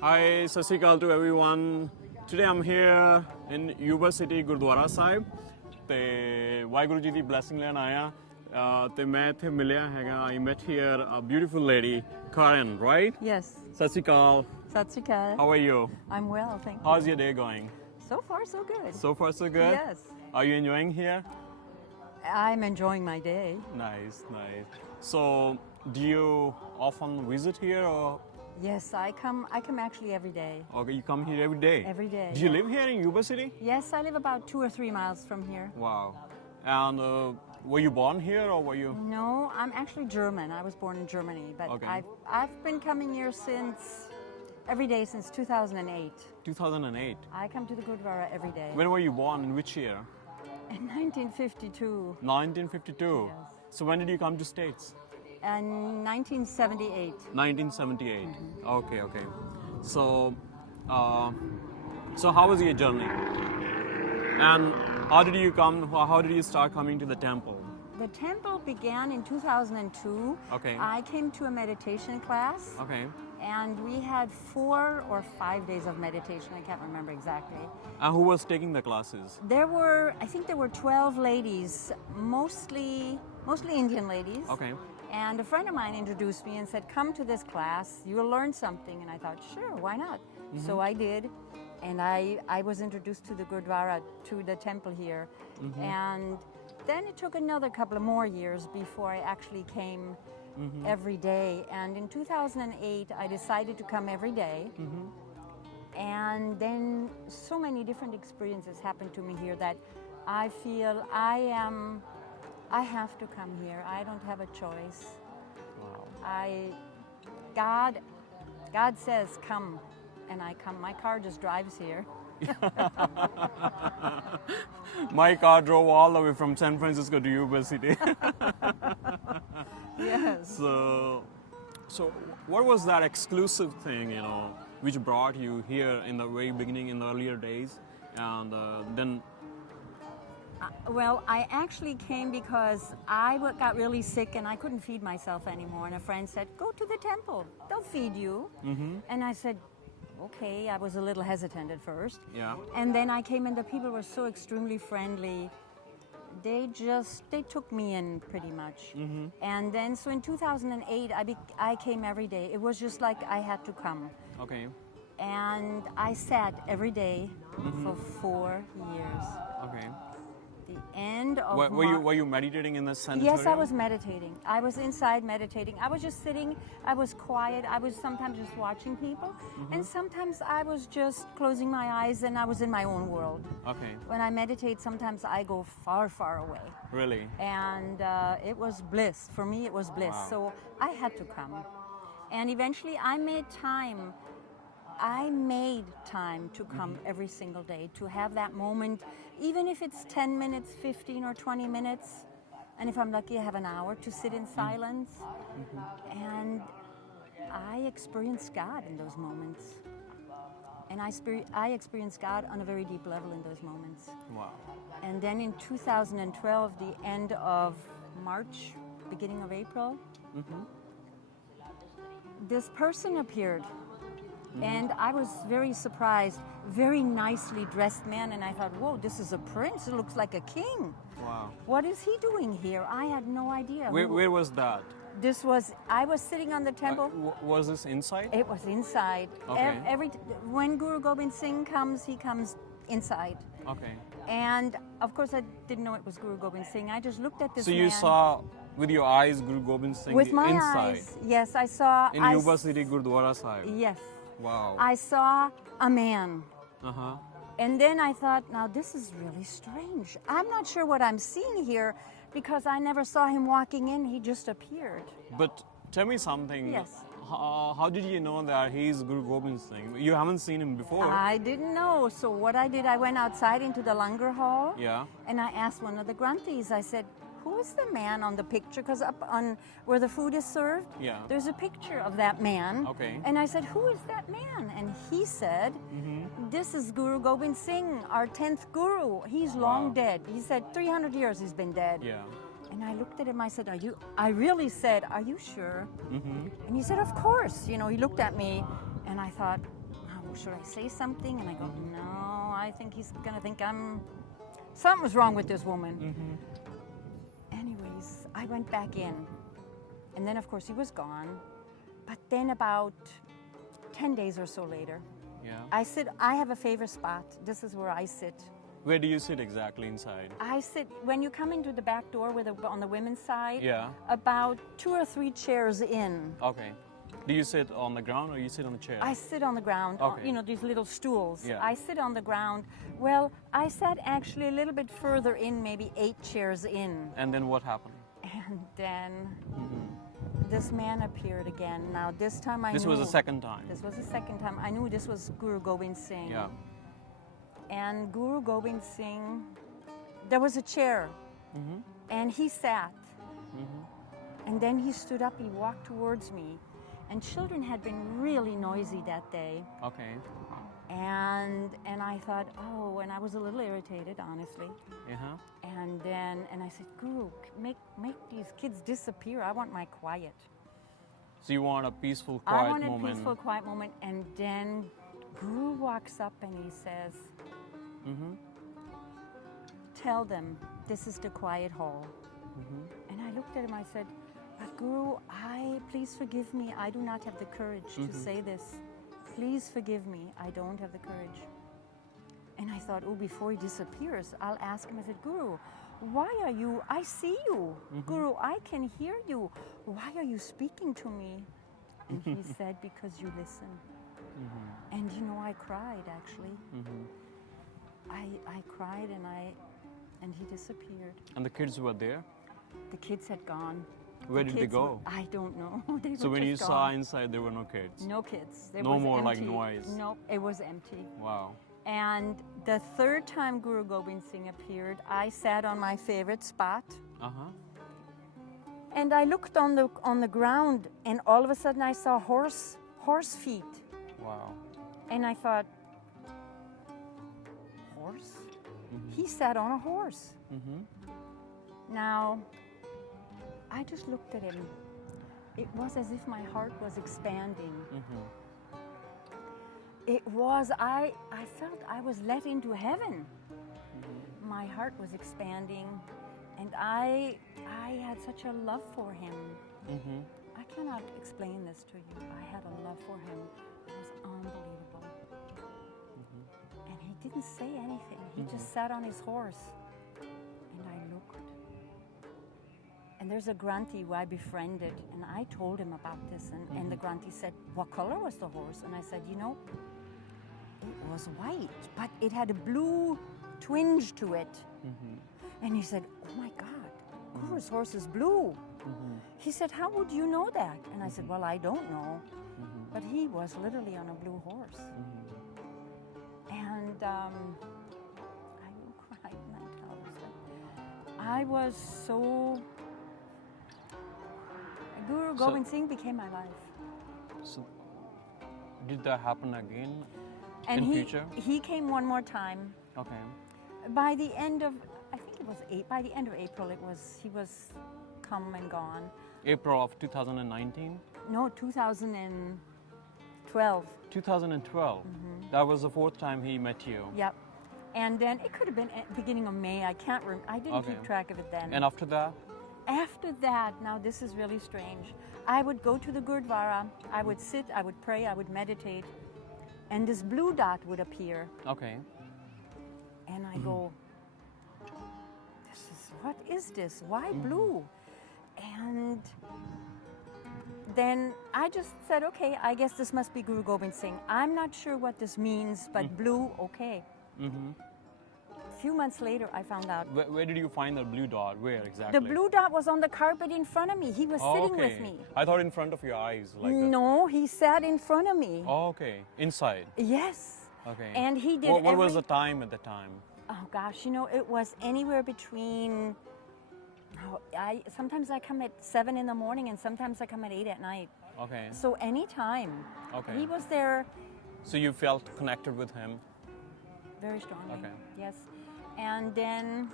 Hi, Sat Sri Akal to everyone. Today I'm here in Yuba City, Gurdwara Sahib. ਤੇ ਵਾਹਿਗੁਰੂ ਜੀ ਦੀ blessing ਲੈਣ ਆਇਆ ਤੇ ਮੈਂ ਇੱਥੇ ਮਿਲਿਆ ਹੈਗਾ I met here a beautiful lady, Karen, right? Yes. Sat Sri Akal. Sat Sri Akal. How are you? I'm well, thank you. How's your day going? So far, so good. So far, so good? Yes. Are you enjoying here? I'm enjoying my day. Nice, nice. So, do you often visit here or? Yes, I come actually every day. Okay, you come here every day? Every day. Do you live here in Yuba City? Yes, I live about 2 or 3 miles from here. Wow. And were you born here or were you? No, I'm actually German. I was born in Germany, but Okay. I've been coming here every day since 2008. 2008. I come to the Gurdwara every day. When were you born? In which year? In 1952. 1952. Yes. So when did you come to States? And 1978. 1978. Okay, okay. So, so how was your journey? And how did you come? How did you start coming to the temple? The temple began in 2002. Okay. I came to a meditation class. Okay. And we had 4 or 5 days of meditation. I can't remember exactly. And who was taking the classes? I think there were 12 ladies, mostly Indian ladies. Okay. And a friend of mine introduced me and said, come to this class, you will learn something. And I thought, sure, why not? So I did. And I was introduced to the Gurdwara, to the temple here. And then it took another couple of more years before I actually came every day. And in 2008, I decided to come every day. And then so many different experiences happened to me here that I feel I have to come here. I don't have a choice. Wow. God says come, and I come. My car just drives here. My car drove all the way from San Francisco to Yuba City. Yes. So what was that exclusive thing, which brought you here in the very beginning, in the earlier days, and then? Well, I actually came because I got really sick and I couldn't feed myself anymore. And a friend said, go to the temple, they'll feed you. And I said, okay. I was a little hesitant at first. Yeah. And then I came and the people were so extremely friendly. They took me in pretty much. And then, so in 2008, I came every day. It was just like I had to come. Okay. And I sat every day for 4 years. Okay. The end of were you meditating in the sanitarium? Yes, I was meditating. I was inside meditating. I was just sitting. I was quiet. I was sometimes just watching people. And sometimes I was just closing my eyes and I was in my own world. Okay. When I meditate, sometimes I go far, far away. Really? And it was bliss. For me, it was bliss. Wow. So I had to come. And eventually I made time. To come every single day, to have that moment, even if it's 10 minutes, 15 or 20 minutes, and if I'm lucky, I have an hour to sit in silence. And I experience God in those moments. And I experience God on a very deep level in those moments. Wow. And then in 2012, the end of March, beginning of April, this person appeared. And I was very surprised, very nicely dressed man, and I thought, whoa, this is a prince, it looks like a king. Wow. What is he doing here? I had no idea. Where was that? I was sitting on the temple. Was this inside? It was inside. Okay. When Guru Gobind Singh comes, he comes inside. Okay. And of course I didn't know it was Guru Gobind Singh. I just looked at this man. So man. you saw with your eyes Guru Gobind Singh with my inside? Eyes, yes, I saw. In Yuba City, Gurdwara Sahib? Yes. Wow. I saw a man. Uh-huh. And then I thought, now this is really strange. I'm not sure what I'm seeing here because I never saw him walking in. He just appeared. But tell me something. Yes. How did you know that he's Guru Gobind Singh? You haven't seen him before. I didn't know. So what I did, I went outside into the langar hall. Yeah. And I asked one of the granthis, I said, who is the man on the picture? Because up on where the food is served, there's a picture of that man. Okay. And I said, who is that man? And he said, this is Guru Gobind Singh, our 10th guru. He's long dead. He said 300 years he's been dead. Yeah. And I looked at him, I said, I really said, are you sure? And he said, of course. He looked at me and I thought, should I say something? And I go, no, I think he's going to think something's wrong with this woman. Anyways, I went back in. And then, of course, he was gone. But then about 10 days or so later, I have a favorite spot. This is where I sit. Where do you sit exactly inside? I sit, when you come into the back door on the women's side, Yeah. about 2 or 3 chairs in. Okay. Do you sit on the ground or you sit on the chair? I sit on the ground, Okay. you know, these little stools. Yeah. I sit on the ground. Well, I sat actually a little bit further in, maybe 8 chairs in. And then what happened? And then this man appeared again. Now, this time I knew. This was the second time. This was the second time. I knew this was Guru Gobind Singh. Yeah. And Guru Gobind Singh, there was a chair, and he sat. And then he stood up, he walked towards me. And children had been really noisy that day. Okay. And I thought, oh, and I was a little irritated, honestly. And I said, Guru, make these kids disappear. I want my quiet. So you want a peaceful, quiet moment. I want a peaceful, quiet moment. And then Guru walks up and he says, tell them this is the quiet hall. And I looked at him, I said, but Guru, please forgive me. I do not have the courage to say this. Please forgive me. I don't have the courage. And I thought, oh, before he disappears, I'll ask him. I said, Guru, why are you, I see you. Guru, I can hear you. Why are you speaking to me? And he said, because you listen. And you know, I cried actually. I cried and he disappeared. And the kids were there? The kids had gone. Where did they go? I don't know. So when you saw inside, there were no kids? No kids. No more like noise? Nope, it was empty. Wow. And the third time Guru Gobind Singh appeared, I sat on my favorite spot. And I looked on the ground, and all of a sudden I saw horse feet. Wow. And I thought, horse? He sat on a horse. Now, I just looked at him. It was as if my heart was expanding. It was, I felt I was let into heaven. My heart was expanding, and I had such a love for him. I cannot explain this to you. I had a love for him. It was unbelievable. And he didn't say anything. He just sat on his horse, and I looked. And there's a grunty who I befriended, and I told him about this, and the grunty said, what color was the horse? And I said, you know, it was white, but it had a blue twinge to it. And he said, oh my God, Guru's horse is blue. He said, how would you know that? And I said, well, I don't know. But he was literally on a blue horse. And I cried when I tell this. I was so... Guru Gobind Singh became my life. So did that happen again in future? He came one more time. Okay. By the end of, I think it was by the end of April, he was come and gone. April of 2019? No, 2012. 2012. That was the 4th time he met you. Yep. And then it could have been at beginning of May. I can't remember. I didn't keep track of it then. And after that? After that, now this is really strange. I would go to the Gurdwara, I would sit, I would pray, I would meditate, and this blue dot would appear. Okay. And I go, what is this? Why blue? And then I just said, okay, I guess this must be Guru Gobind Singh. I'm not sure what this means, but blue, okay. A few months later, I found out. Where did you find the blue dot? Where exactly? The blue dot was on the carpet in front of me. He was sitting with me. I thought in front of your eyes. Like no, he sat in front of me. Oh, okay. Inside? Yes. Okay. And he did What was the time at the time? Oh, gosh, you know, it was anywhere between... sometimes I come at 7 in the morning, and sometimes I come at 8 at night. Okay. So anytime. Okay. He was there. So you felt connected with him? Very strongly. Okay. Yes. And then,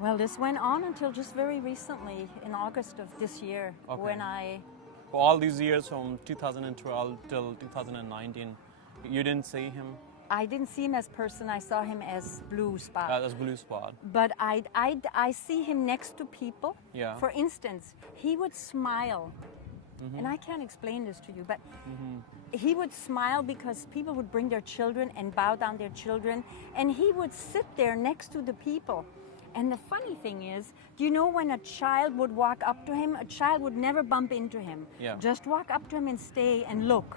well, this went on until just very recently, in August of this year, when I... For all these years, from 2012 till 2019, You didn't see him I didn't see him as person. I saw him as blue spot. as blue spot. But I see him next to people. Yeah. For instance, he would smile. And I can't explain this to you, but he would smile because people would bring their children and bow down their children, and he would sit there next to the people. And the funny thing is, do you know when a child would walk up to him, a child would never bump into him. Yeah. Just walk up to him and stay and look,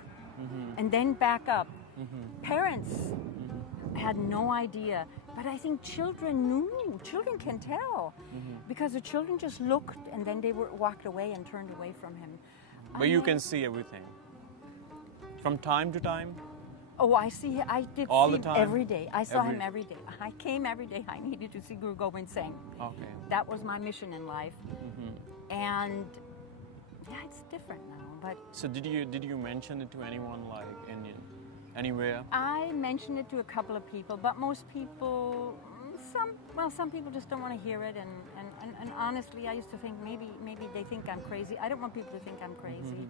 and then back up. Parents had no idea, but I think children knew. Children can tell, because the children just looked and then they walked away and turned away from him. But you can see everything. From time to time? Oh, I see. I did All see the him time? every day. I saw him every day. I came every day. I needed to see Guru Gobind Singh. Okay. That was my mission in life. And yeah, it's different now. But So did you mention it to anyone, like anywhere? I mentioned it to a couple of people, but most people, some people just don't want to hear it. And honestly, I used to think maybe they think I'm crazy. I don't want people to think I'm crazy,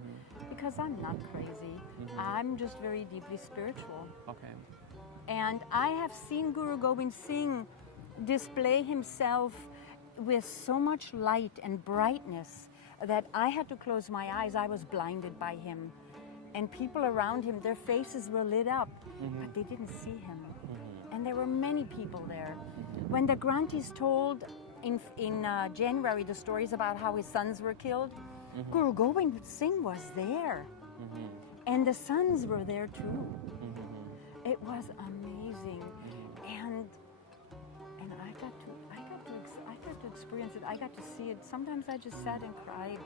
because I'm not crazy. I'm just very deeply spiritual. Okay. And I have seen Guru Gobind Singh display himself with so much light and brightness that I had to close my eyes. I was blinded by him. And people around him, their faces were lit up, but they didn't see him. And there were many people there. When the grantees told in January the stories about how his sons were killed, Guru Gobind Singh was there. And the sons were there too. It was amazing. And I got to experience it. I got to see it. Sometimes I just sat and cried,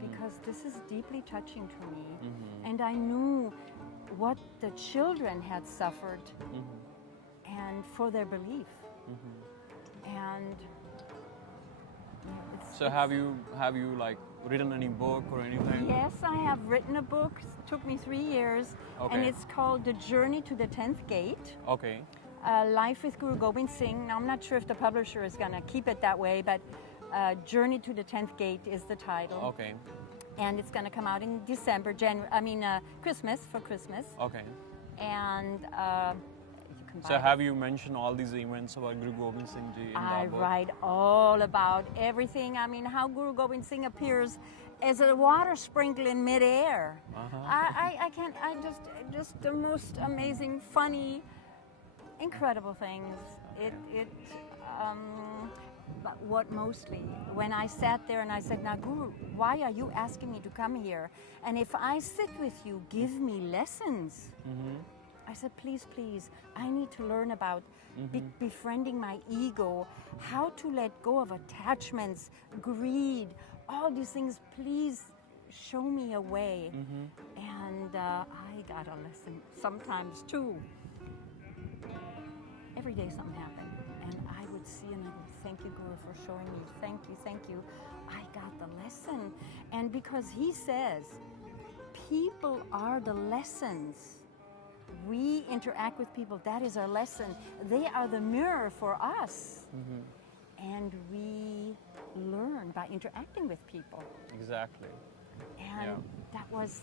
because this is deeply touching to me. And I knew what the children had suffered and for their belief. And So have you like written any book or anything? yes, I have written a book. It took me 3 years. Okay. And it's called The Journey to the 10th Gate. Okay. Life with Guru Gobind Singh. Now, I'm not sure if the publisher is going to keep it that way, but Journey to the 10th Gate is the title. Okay. And it's going to come out in December, Christmas, for Christmas. Okay. And you can buy So it. have you mentioned all these events about Guru Gobind Singh Ji in I that book? write all about everything. I mean, how Guru Gobind Singh appears as a water sprinkle in midair. Just the most amazing, funny, incredible things. But what mostly, when I sat there and I said, now Guru, why are you asking me to come here? And if I sit with you, give me lessons. I said, please, I need to learn about befriending my ego, how to let go of attachments, greed, all these things. Please show me a way. And I got a lesson sometimes too. Every day something happened, and I would see and I go, thank you, Guru, for showing me. Thank you. I got the lesson. And because he says, people are the lessons. We interact with people, that is our lesson. They are the mirror for us. And we learn by interacting with people. Exactly. And that was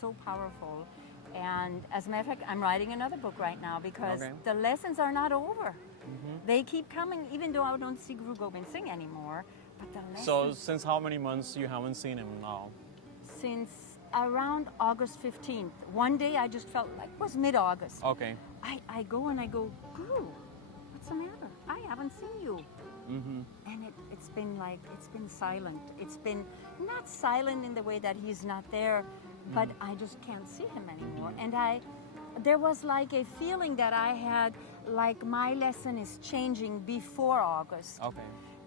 so powerful. And as a matter of fact, I'm writing another book right now, because the lessons are not over. They keep coming, even though I don't see Guru Gobind Singh anymore. But the lessons. So since how many months you haven't seen him now? Since around August 15th. One day I just felt like, it was mid-August. Okay. I go, Guru, what's the matter? I haven't seen you. And it's been silent. It's been not silent in the way that he's not there, but I just can't see him anymore. And there was like a feeling that I had, like my lesson is changing before August. Okay.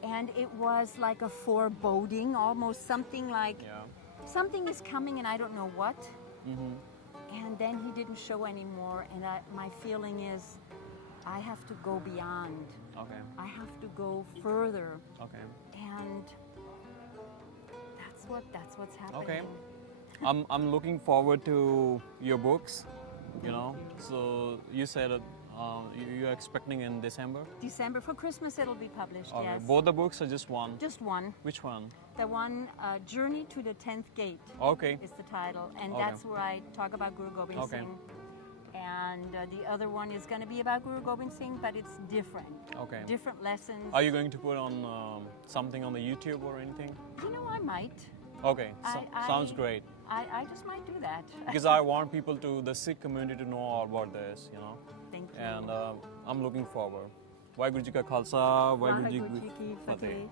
And it was like a foreboding, almost something like something is coming and I don't know what. And then he didn't show anymore, and my feeling is I have to go beyond. Okay. I have to go further. Okay. And that's what's happening. Okay. I'm looking forward to your books, So you said you're expecting in December? December, for Christmas it'll be published, Okay. yes. Both the books or just one? Just one. Which one? The one, Journey to the 10th Gate Okay. is the title. And Okay. that's where I talk about Guru Gobind Okay. Singh. and the other one is going to be about Guru Gobind Singh, but it's different. Okay. Different lessons. Are you going to put on something on the YouTube or anything? You know, I might. Okay, sounds great. I just might do that. Because I want people to, the Sikh community to know all about this, you know. Thank you. And I'm looking forward. Waheguru Ji Ka Khalsa, Waheguru Ji Ki Fateh.